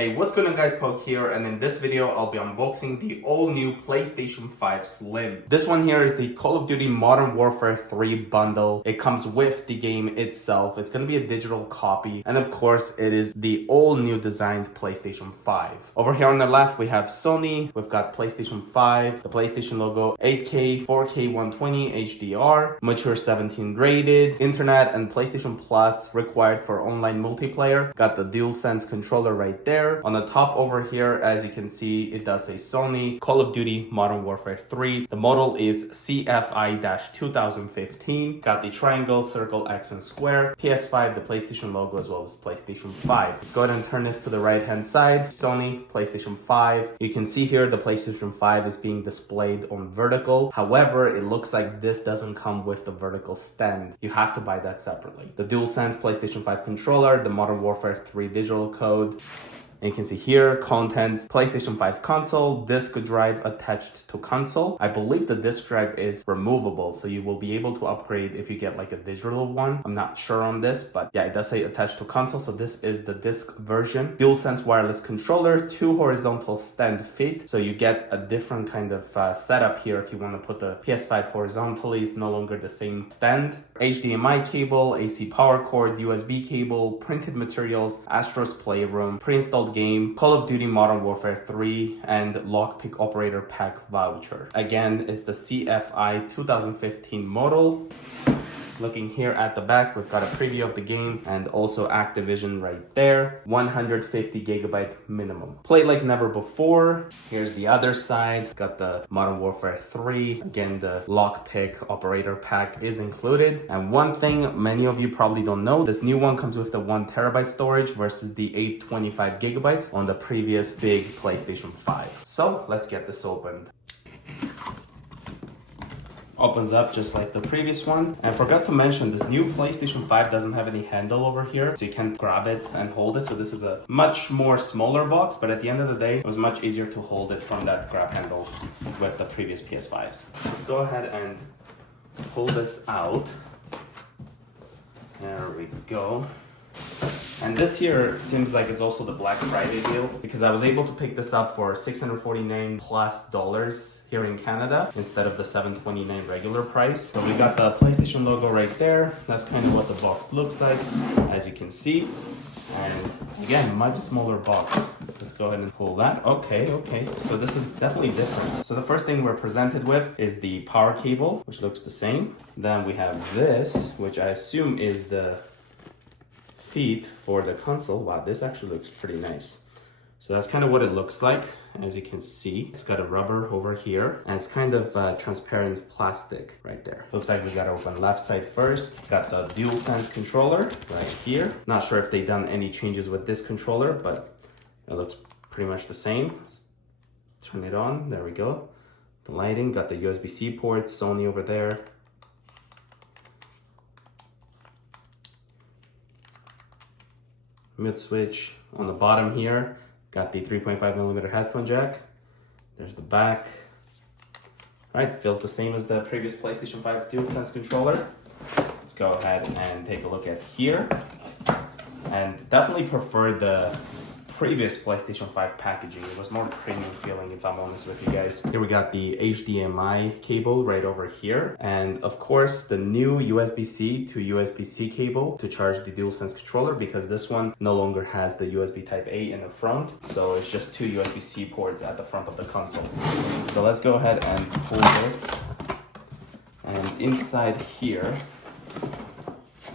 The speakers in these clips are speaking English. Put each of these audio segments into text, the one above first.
Hey, what's going on guys, Poke here, and in this video I'll be unboxing the all-new PlayStation 5 Slim. This one here is the Call of Duty Modern Warfare 3 bundle. It comes with the game itself. It's going to be a digital copy, and of course it is the all-new designed PlayStation 5. Over here on the left we have Sony, we've got PlayStation 5, the PlayStation logo, 8K, 4K 120 HDR, mature 17 rated, internet and PlayStation Plus required for online multiplayer. Got the DualSense controller right there. On the top over here, as you can see, it does say Sony Call of Duty Modern Warfare 3. The model is CFI-2015. Got the triangle, circle, X, and square. PS5, the PlayStation logo, as well as PlayStation 5. Let's go ahead and turn this to the right-hand side. Sony, PlayStation 5. You can see here the PlayStation 5 is being displayed on vertical. However, it looks like this doesn't come with the vertical stand. You have to buy that separately. The DualSense PlayStation 5 controller, the Modern Warfare 3 digital code. And you can see here, contents, PlayStation 5 console, disk drive attached to console. I believe the disk drive is removable, so you will be able to upgrade if you get like a digital one. I'm not sure on this, but yeah, it does say attached to console, so this is the disk version. DualSense wireless controller, 2 horizontal stand feet, so you get a different kind of setup here. If you want to put the PS5 horizontally, it's no longer the same stand. HDMI cable, AC power cord, USB cable, printed materials, Astro's Playroom, pre-installed game, Call of Duty Modern Warfare 3, and lockpick operator pack voucher. Again, it's the CFI 2015 model. Looking here at the back, we've got a preview of the game and also Activision right there. 150 gigabyte minimum. Play like never before. Here's the other side. Got the Modern Warfare 3. Again, the lockpick operator pack is included. And one thing many of you probably don't know, this new one comes with the 1 terabyte storage versus the 825 gigabytes on the previous big PlayStation 5. So let's get this opened. Opens up just like the previous one. And I forgot to mention, this new PlayStation 5 doesn't have any handle over here, so you can't grab it and hold it. So this is a much more smaller box, but at the end of the day, it was much easier to hold it from that grab handle with the previous PS5s. Let's go ahead and pull this out. There we go. And this here seems like it's also the Black Friday deal, because I was able to pick this up for $649 plus here in Canada instead of the $729 regular price. So we got the PlayStation logo right there. That's kind of what the box looks like, as you can see. And again, much smaller box. Let's go ahead and pull that. Okay. So this is definitely different. So the first thing we're presented with is the power cable, which looks the same. Then we have this, which I assume is the feet for the console. Wow, this actually looks pretty nice. So that's kind of what it looks like. As you can see, it's got a rubber over here, and it's kind of transparent plastic right there. Looks like we gotta open left side first. Got the DualSense controller right here. Not sure if they done any changes with this controller, but it looks pretty much the same. Let's turn it on. There we go. The lighting, got the USB-C port, Sony over there. Mid switch on the bottom here. Got the 3.5mm headphone jack. There's the back. All right, feels the same as the previous PlayStation 5 DualSense controller. Let's go ahead and take a look at here. And definitely prefer the previous PlayStation 5 packaging. It was more premium feeling, if I'm honest with you guys. Here we got the HDMI cable right over here. And of course, the new USB-C to USB-C cable to charge the DualSense controller, because this one no longer has the USB Type-A in the front. So it's just 2 USB-C ports at the front of the console. So let's go ahead and pull this. And inside here,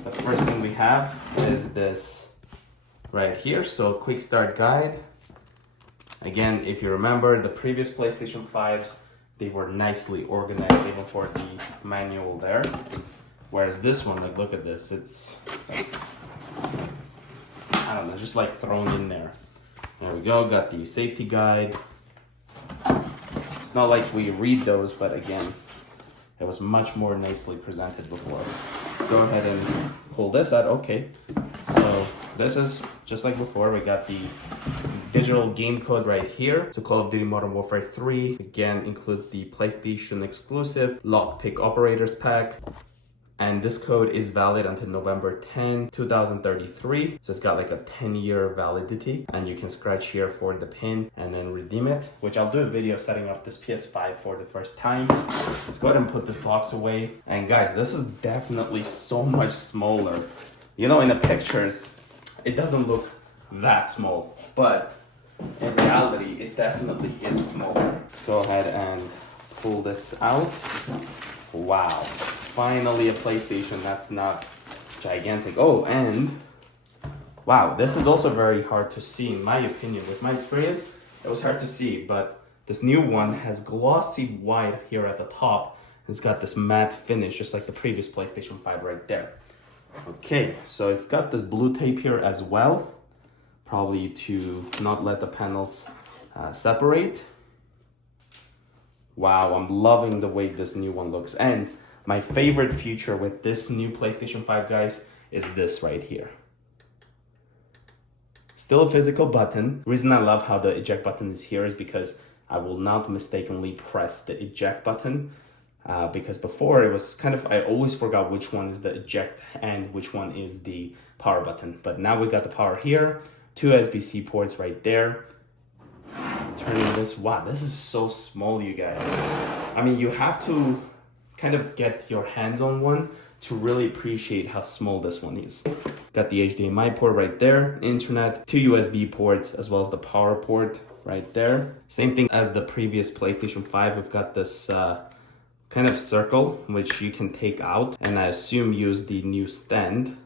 the first thing we have is this right here. So quick start guide. Again, if you remember the previous PlayStation 5s, they were nicely organized even for the manual there. Whereas this one, like, look at this, it's like, I don't know, just like thrown in there. There we go, got the safety guide. It's not like we read those, but again, it was much more nicely presented before. Let's go ahead and pull this out. Okay, so this is just like before. We got the digital game code right here. So Call of Duty Modern Warfare 3, again, includes the PlayStation exclusive lockpick operators pack. And this code is valid until November 10, 2033. So it's got like a 10-year validity, and you can scratch here for the pin and then redeem it, which I'll do a video setting up this PS5 for the first time. Let's go ahead and put this box away. And guys, this is definitely so much smaller. You know, in the pictures, it doesn't look that small, but in reality, it definitely is smaller. Let's go ahead and pull this out. Wow, finally a PlayStation that's not gigantic. Oh, and wow, this is also very hard to see in my opinion. With my experience, it was hard to see, but this new one has glossy white here at the top. It's got this matte finish, just like the previous PlayStation 5 right there. Okay, so it's got this blue tape here as well, probably to not let the panels separate. Wow, I'm loving the way this new one looks. And my favorite feature with this new PlayStation 5, guys, is this right here. Still a physical button. The reason I love how the eject button is here is because I will not mistakenly press the eject button. Because before it was kind of, I always forgot which one is the eject and which one is the power button. But now we got the power here, 2 USB-C ports right there. Turning this, wow, this is so small, you guys. I mean, you have to kind of get your hands on one to really appreciate how small this one is. Got the HDMI port right there, internet, 2 USB ports, as well as the power port right there. Same thing as the previous PlayStation 5. We've got this kind of circle, which you can take out, and I assume use the new stand.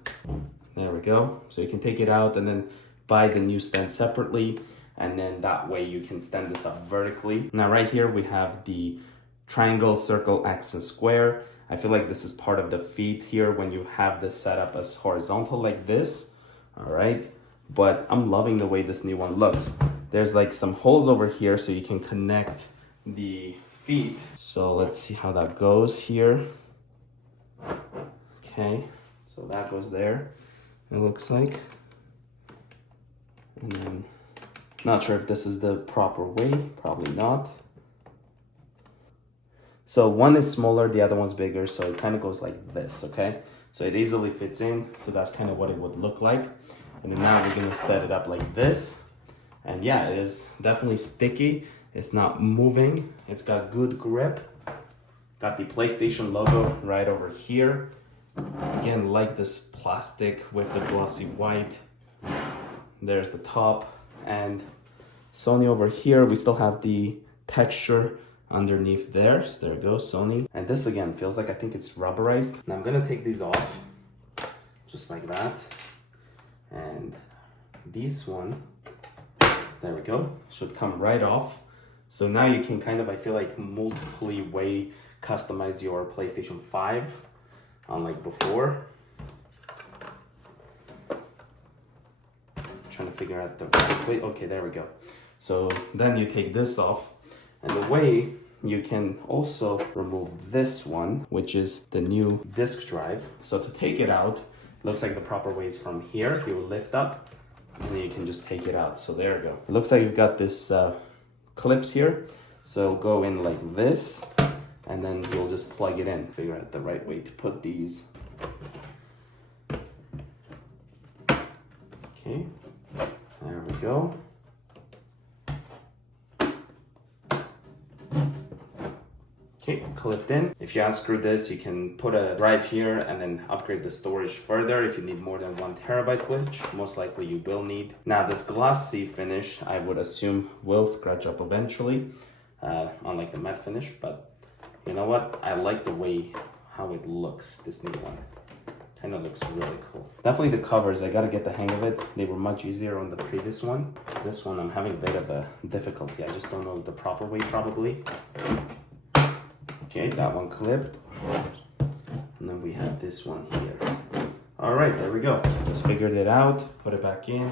There we go. So you can take it out and then buy the new stand separately. And then that way you can stand this up vertically. Now right here we have the triangle, circle, X, and square. I feel like this is part of the feat here when you have this set up as horizontal like this. All right, but I'm loving the way this new one looks. There's like some holes over here so you can connect the feet. So let's see how that goes here. Okay, so that goes there, it looks like. And then, not sure if this is the proper way, probably not. So one is smaller, the other one's bigger, so it kind of goes like this, okay? So it easily fits in, so that's kind of what it would look like. And then now we're gonna set it up like this. And yeah, it is definitely sticky. It's not moving, it's got good grip. Got the PlayStation logo right over here. Again, like this plastic with the glossy white. There's the top. And Sony over here, we still have the texture underneath there. So there it goes, Sony. And this again feels like, I think it's rubberized. Now I'm gonna take these off, just like that. And this one, there we go, should come right off. So now you can kind of, I feel like, multiple way customize your PlayStation 5, unlike before. Trying to figure out the right way. Okay, there we go. So then you take this off, and the way you can also remove this one, which is the new disk drive. So to take it out, looks like the proper way is from here. You will lift up, and then you can just take it out. So there we go. It looks like you've got this clips here. So it'll go in like this, and then you'll just plug it in. Figure out the right way to put these. Okay. There we go. Okay, clipped in. If you unscrew this, you can put a drive here and then upgrade the storage further if you need more than 1 terabyte, which most likely you will need. Now this glossy finish, I would assume will scratch up eventually, unlike the matte finish, but you know what? I like the way how it looks, this new one. Kind of looks really cool. Definitely the covers, I gotta get the hang of it. They were much easier on the previous one. This one I'm having a bit of a difficulty. I just don't know the proper way probably. Okay, that one clipped. And then we have this one here. All right, there we go. Just figured it out, put it back in.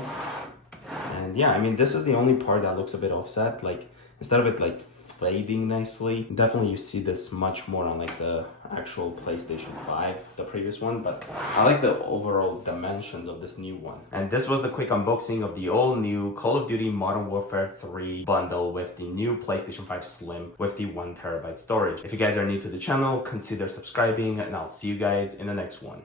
And yeah, I mean, this is the only part that looks a bit offset. Like, instead of it like fading nicely. Definitely you see this much more on like the actual PlayStation 5, the previous one, but I like the overall dimensions of this new one. And this was the quick unboxing of the all new Call of Duty Modern Warfare 3 bundle with the new PlayStation 5 Slim with the 1TB storage. If you guys are new to the channel, consider subscribing, and I'll see you guys in the next one.